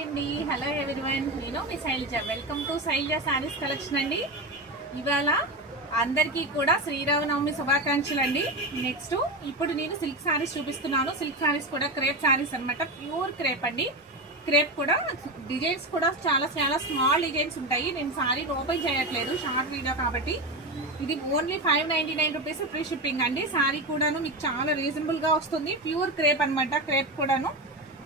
అండి hello everyone, నేను మీ Shailaja. Welcome to Shailaja sarees collection అండి. ఇవాళ అందరికీ కూడా శ్రీరామనవమి శుభాకాంక్షలు అండి. నెక్స్ట్ ఇప్పుడు నేను సిల్క్ శారీస్ చూపిస్తున్నాను. సిల్క్ శారీస్ కూడా క్రేప్ శారీస్ అనమాట, ప్యూర్ క్రేప్ అండి. క్రేప్ కూడా డిజైన్స్ కూడా చాలా చాలా స్మాల్ డిజైన్స్ ఉంటాయి. నేను శారీ ఓపెన్ చేయట్లేదు, షార్ట్ వీడియో కాబట్టి. ఇది ఓన్లీ 599 రూపీస్ ఫ్రీ షిప్పింగ్ అండి. శారీ కూడాను మీకు చాలా రీజనబుల్గా వస్తుంది. ప్యూర్ క్రేప్ అనమాట. క్రేప్ కూడాను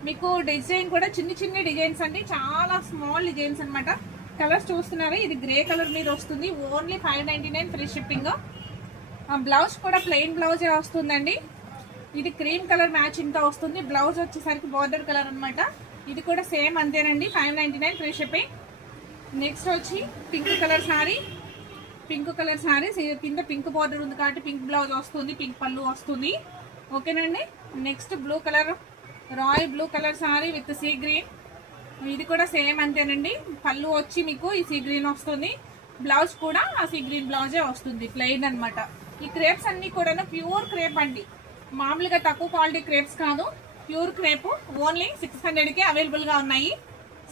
మీకు డిజైన్ కూడా చిన్న చిన్న డిజైన్స్ అండి, చాలా స్మాల్ డిజైన్స్ అనమాట. కలర్స్ చూస్తున్నారా, ఇది గ్రే కలర్ మీద వస్తుంది. Only 599 free shipping. బ్లౌజ్ కూడా ప్లెయిన్ బ్లౌజే వస్తుందండి. ఇది క్రీమ్ కలర్ మ్యాచింగ్తో వస్తుంది. బ్లౌజ్ వచ్చేసరికి బార్డర్ కలర్ అనమాట. ఇది కూడా సేమ్ అంతేనండి, 599 ఫ్రీ షిప్పింగ్. నెక్స్ట్ వచ్చి pink colour sari. Pink colour saris కింద పింక్ బార్డర్ ఉంది కాబట్టి పింక్ బ్లౌజ్ వస్తుంది, పింక్ పళ్ళు వస్తుంది. ఓకేనండి. Next blue colour, royal blue colour sari with sea green. ఇది కూడా సేమ్ అంతేనండి. పళ్ళు వచ్చి మీకు ఈ సీ గ్రీన్ వస్తుంది, బ్లౌజ్ కూడా ఆ సీ గ్రీన్ బ్లౌజే వస్తుంది, ప్లెయిన్ అనమాట. ఈ క్రేప్స్ అన్నీ కూడా ప్యూర్ క్రేప్ అండి, మామూలుగా తక్కువ క్వాలిటీ క్రేప్స్ కాదు, ప్యూర్ క్రేప్. ఓన్లీ 600కే అవైలబుల్గా ఉన్నాయి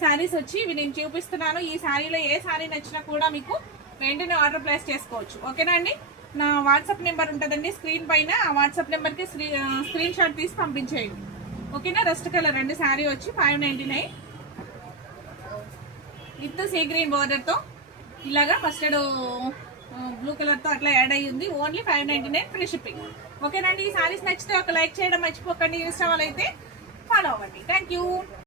శారీస్ వచ్చి. ఇవి నేను చూపిస్తున్నాను. ఈ శారీలో ఏ శారీ నచ్చినా కూడా మీకు వెంటనే ఆర్డర్ ప్లేస్ చేసుకోవచ్చు. ఓకేనా అండి. నా వాట్సాప్ నెంబర్ ఉంటుందండి స్క్రీన్ పైన. ఆ వాట్సాప్ నెంబర్కి స్క్రీన్ షాట్ తీసి పంపించేయండి. ఓకేనా. రస్ట్ కలర్ అండి శారీ వచ్చి 599 విత్ సీ గ్రీన్ బార్డర్తో ఇలాగా ఫస్టెడ్ బ్లూ కలర్తో అట్లా యాడ్ అయ్యి ఉంది. Only 599 free shipping. ఓకేనండి. ఈ శారీస్ నచ్చితే ఒక లైక్ చేయడం మర్చిపోకండి. ఇన్స్టా వాళ్ళు అయితే ఫాలో అవ్వండి. Thank you.